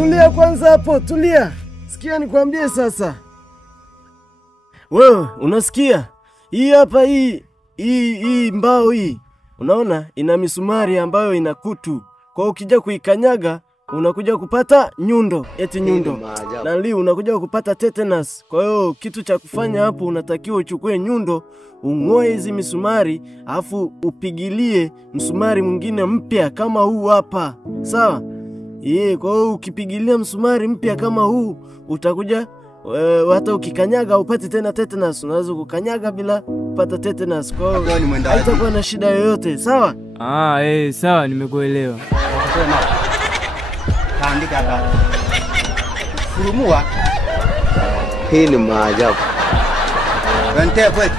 Tulia kwanza hapo, tulia. Sikia nikwambie sasa. Wewe, unasikia? Hii hapa hii mbao hii. Unaona? Ina misumari ambayo ina kutu. Kwa ukija kuikanyaga, unakuja kupata nyundo, eti nyundo. Na leo unakuja kupata tetanus. Kwa hiyo kitu cha kufanya hapo unatakiwa uchukue nyundo, ung'oe hizi misumari, afu upigilie msumari mwingine mpya kama huu hapa. Sawa? Kwa hiyo ukipigilia msumari mpya kama huu, utakuja hata ukikanyaga upate tena tetanus. Unaweza kukanyaga bila kupata tetanus. Kwa hiyo haitakuwa na shida yoyote. Sawa? Sawa, nimekuelewa. Kaandika hapa. Kurumua. Hii ni maajabu. Wente kwetu.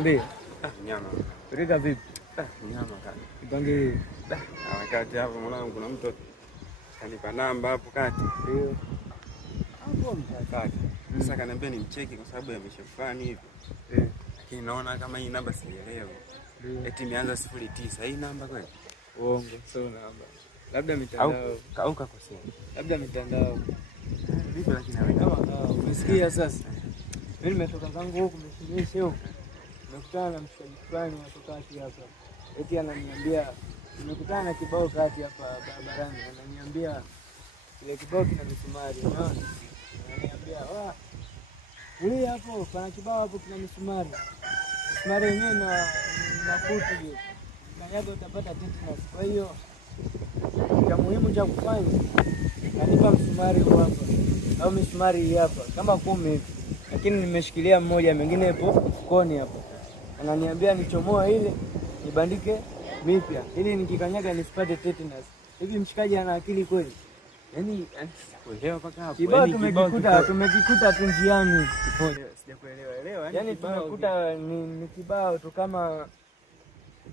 Ndio. Nyama. Rika vipi? Nyama kaka. Ipange Wakati hapo mwanangu kuna mtu kanipa namba hapo kati. ndio. Hapo mtakati. Sasa kaniambia nimcheki kwa sababu ya mishe fulani hivi. Lakini naona kama hii namba sielewi. Eti imeanza 09. Hii namba kweli? Uongo, sio namba. Labda mitandao. Au kakosea. Labda mitandao. Vipi lakini hawe Kama umesikia sasa? Mimi nimetoka zangu huko nimeshimisha huko. Nimekutana na mshikaji fulani kutoka kati hapa. Eti ananiambia nimekutana na kibao kati hapa barabarani. Ananiambia ile kibao kina misumari, unaona? Ananiambia, "Uli hapo, pana kibao hapo kina misumari." Misumari yenyewe na kutu hiyo. Kanyaga utapata tetanus. Kwa hiyo cha muhimu cha kufanya, kanipa msumari huu hapa. Au misumari hii hapa kama 10 hivi. Lakini nimeshikilia mmoja, mwingine hapo mfukoni hapo. Ananiambia nichomoa ile, nibandike mipya ili nikikanyaga nisipate tetanus. Hivi mshikaji ana akili kweli? Yaani kuelewa paka hapo. Kibao tumekikuta tu njiani. Sijakuelewa. Yaani tumekuta ni kibao tu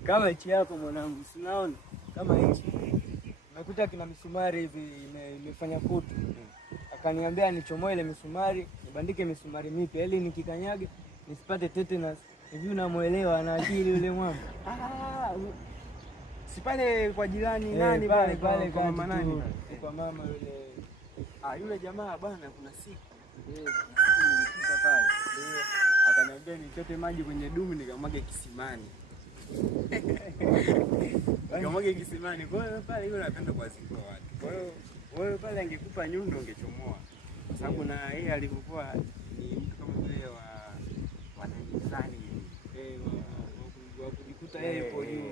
kama hichi hapo mwanangu. Unaona? Kama hichi. Tumekuta kina misumari hivi imefanya kutu. Akaniambia nichomoe ile misumari, nibandike misumari mipya ili nikikanyaga nisipate tetanus. Hivi unamuelewa, ana akili yule mwamba? Si pale kwa jirani nani pale kwa mama nani? Kwa mama yule. Yule jamaa bwana kuna siku. Nilipita pale. Akaniambia nichote maji kwenye dumu nikamwage kisimani. Nikamwage kisimani. Kwa hiyo pale yule anapenda kuwazika watu. Kwa hiyo wewe pale angekupa nyundo ungechomoa. Kwa sababu na yeye alivyokuwa ni mtu kama vile wa wanajifani wa kujikuta yeye yupo juu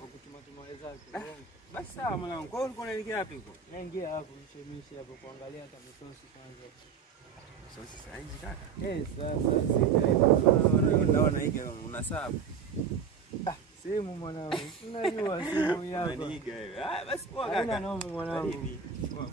wa kuchuma zake. Basi sawa mwanangu. Kwa hiyo ulikuwa unaelekea wapi huko? Naingia hapo mshemishi hapo kuangalia hata misosi kwanza. Sosi sasa hizi kaka. Sasa Naona hiki unasabu. Simu mwanangu. Unajua simu hapa. Unaniiga wewe. Basi poa kaka. Haina noma mwanangu. Poa.